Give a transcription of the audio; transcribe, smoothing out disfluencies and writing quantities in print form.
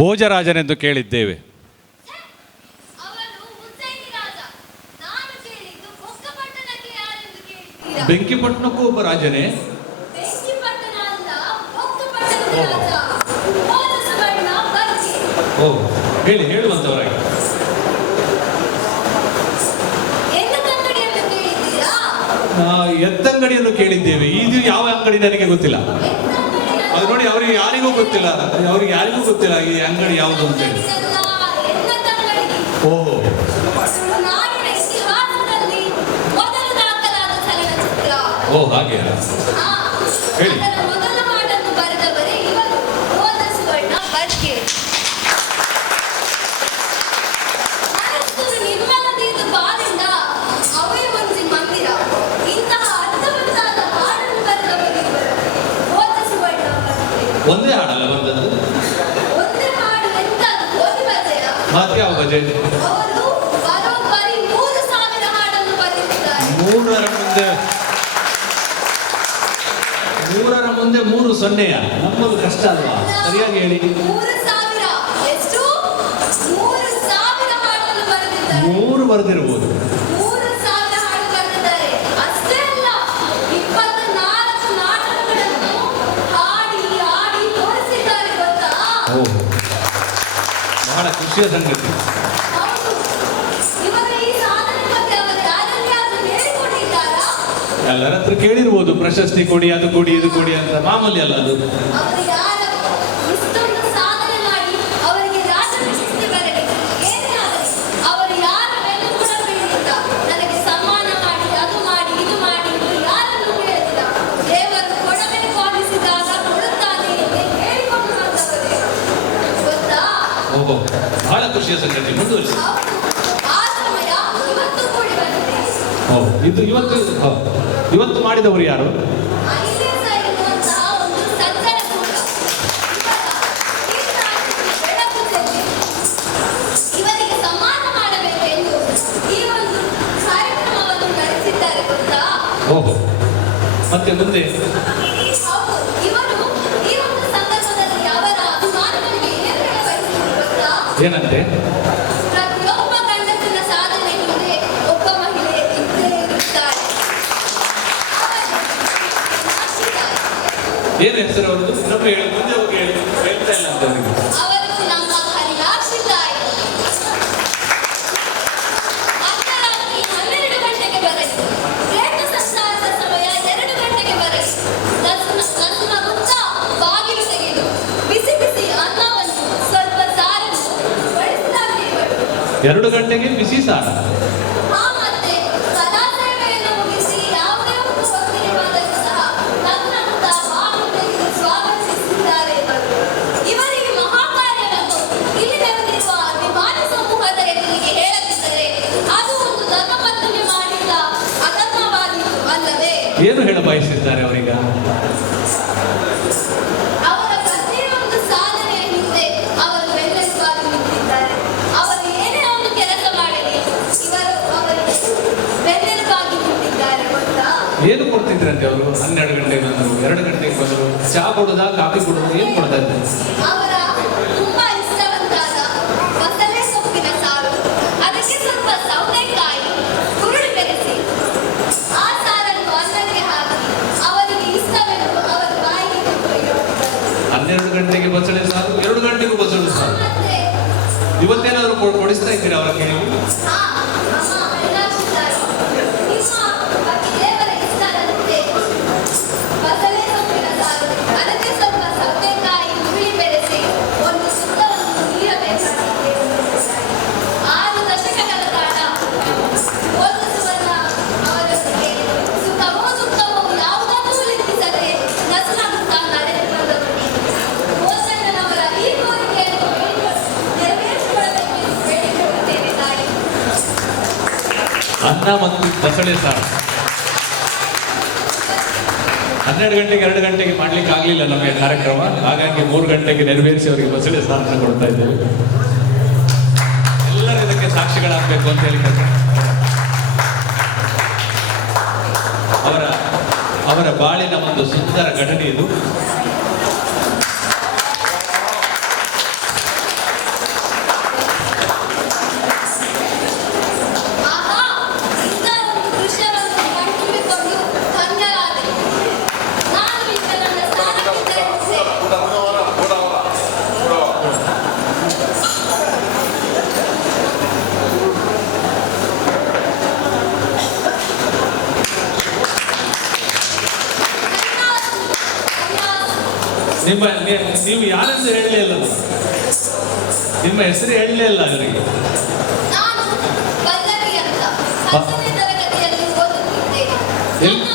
ಭೋಜರಾಜನೆಂದು ಕೇಳಿದ್ದೇವೆ. ಬೆಂಕಿಪಟ್ಟಣಕ್ಕೂ ಒಬ್ಬ ರಾಜನೇ? ಓ, ಹೇಳಿ, ಹೇಳುವಂತವರಾಗಿ. ಎತ್ತಂಗಡಿಯನ್ನು ಕೇಳಿದ್ದೇವೆ. ಇದು ಯಾವ ಅಂಗಡಿ ನನಗೆ ಗೊತ್ತಿಲ್ಲ. ಅದು ನೋಡಿ, ಅವರಿಗೆ ಯಾರಿಗೂ ಗೊತ್ತಿಲ್ಲ ಈ ಅಂಗಡಿ ಯಾವುದು ಅಂತ ಹೇಳಿ. ಓಹೋ, ಓ ಹಾಗೆ ಹೇಳಿ. ಒಂದೇ ಹಾಡಲ್ಲ ಬಂದದ್ದು? ಮತ್ತೆ ಯಾವ ಭಜನೆ? 3ರ ಮುಂದೆ 3 ಸೊನ್ನೆಯ ನಮ್ಮದು ಕಷ್ಟ ಅಲ್ವಾ? ಸರಿಯಾಗಿ ಹೇಳಿ. 3 ಬರೆದಿರ್ಬೋದು. ಬಹಳ ಖುಷಿಯ ಸಂಗತಿ. ಎಲ್ಲರ ಹತ್ರ ಕೇಳಿರ್ಬೋದು, ಪ್ರಶಸ್ತಿ ಕೊಡಿ, ಅದು ಕೊಡಿ, ಇದು ಕೊಡಿ ಅಂತ. ಮಾಮೂಲಿ ಅಲ್ಲ ಅದು. ಓಹೋ, ಬಹಳ ಖುಷಿಯ ಸಂಗತಿ. ಮುಂದುವರಿಸಿ. ಇದು ಇವತ್ತು ಮಾಡಿದವರು ಯಾರು? ಓಹೋ, ಮತ್ತೆ ಮುಂದೆ ಏನಂತೆ? ಏನು ಹೆಸರು ಅವರದ್ದು? ನಮ್ಮ ಹೇಳಿ, ಮುಂದೆ ಹೋಗಿ ಹೇಳಿ. ಹೇಳ್ತಾ ಇಲ್ಲ ಅಂತ ಅವರಿಗೆ. ಎರಡು ಗಂಟೆಗೆ ಬಿಸಿ ಸಾರ. ಏನು ಹೇಳ ಬಯಸಿದ್ದಾರೆ ಅವರೀಗ? ಏನು ಕೊಡ್ತಿದ್ರಂತೆ ಅವರು? 12 ಗಂಟೆಗೆ ಬಂದರು, 2 ಗಂಟೆಗೆ ಬಂದರು. ಚಹಾ ಕೊಡೋದಾ, ಕಾಫಿ ಕೊಡೋದು, ಏನು ಕೊಡ್ತಾ ಇದ್ದಾರೆ? ಗಂಟೆಗೆ ಬಸಳೆ ಸಾರು, 2 ಗಂಟೆಗೂ ಬಸಳೆ ಸಾರು. ಇವತ್ತೇನಾದರೂ ಕೊಡಿಸ್ತಾ ಇದ್ದೀರಾ ಅವರಿಗೆ ನೀವು? ಅನ್ನ ಮತ್ತು ಬಸಳೆ ಸಾರು. 12 ಗಂಟೆಗೆ 2 ಗಂಟೆಗೆ ಮಾಡ್ಲಿಕ್ಕೆ ಆಗ್ಲಿಲ್ಲ ನಮಗೆ ಕಾರ್ಯಕ್ರಮ, ಹಾಗಾಗಿ 3 ಗಂಟೆಗೆ ನೆರವೇರಿಸಿ ಅವರಿಗೆ ಬಸಳೆ ಸ್ಥಾನ ಕೊಡ್ತಾ ಇದ್ದೇವೆ. ಎಲ್ಲರೂ ಇದಕ್ಕೆ ಸಾಕ್ಷಿಗಳಾಗಬೇಕು ಅಂತ ಹೇಳಿ ಅವರ ಬಾಳಿನ ಒಂದು ಸುಂದರ ಘಟನೆ ಇದು. ನೀವು ಯಾರೆಂದು ಹೇಳಲೇ ಇಲ್ಲ, ನಿಮ್ಮ ಹೆಸರು ಹೇಳಲೇ ಇಲ್ಲ ಅವರಿಗೆ. ನಾನು ಪಲ್ಲವಿ ಅಂತ 10ನೇ ತರಗತಿಯಲ್ಲಿ ಓದುತ್ತಿದ್ದೇನೆ.